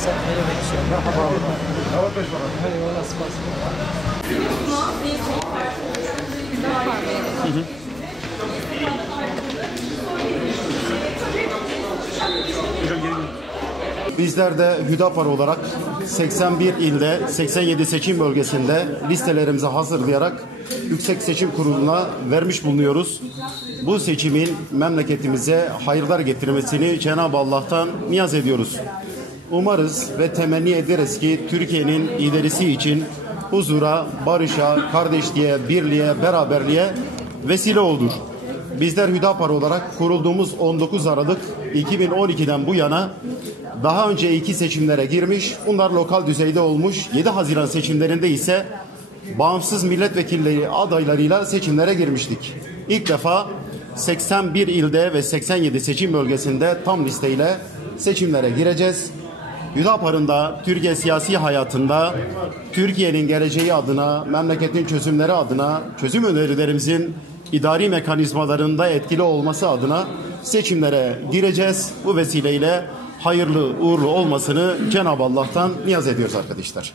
مساء الخير ان شاء الله. ايوه Bizler de Hüdapar olarak 81 ilde 87 seçim bölgesinde listelerimizi hazırlayarak Yüksek Seçim Kurulu'na vermiş bulunuyoruz. Bu seçimin memleketimize hayırlar getirmesini Cenab-ı Allah'tan niyaz ediyoruz. Umarız ve temenni ederiz ki Türkiye'nin ilerisi için huzura, barışa, kardeşliğe, birliğe, beraberliğe vesile olur. Bizler Hüdapar olarak kurulduğumuz 19 Aralık 2012'den bu yana daha önce iki seçimlere girmiş, bunlar lokal düzeyde olmuş. 7 Haziran seçimlerinde ise bağımsız milletvekilleri adaylarıyla seçimlere girmiştik. İlk defa 81 ilde ve 87 seçim bölgesinde tam listeyle seçimlere gireceğiz. Hüdapar'ın da Türkiye siyasi hayatında Türkiye'nin geleceği adına, memleketin çözümleri adına, çözüm önerilerimizin idari mekanizmalarında etkili olması adına seçimlere gireceğiz. Bu vesileyle hayırlı uğurlu olmasını Cenab-ı Allah'tan niyaz ediyoruz arkadaşlar.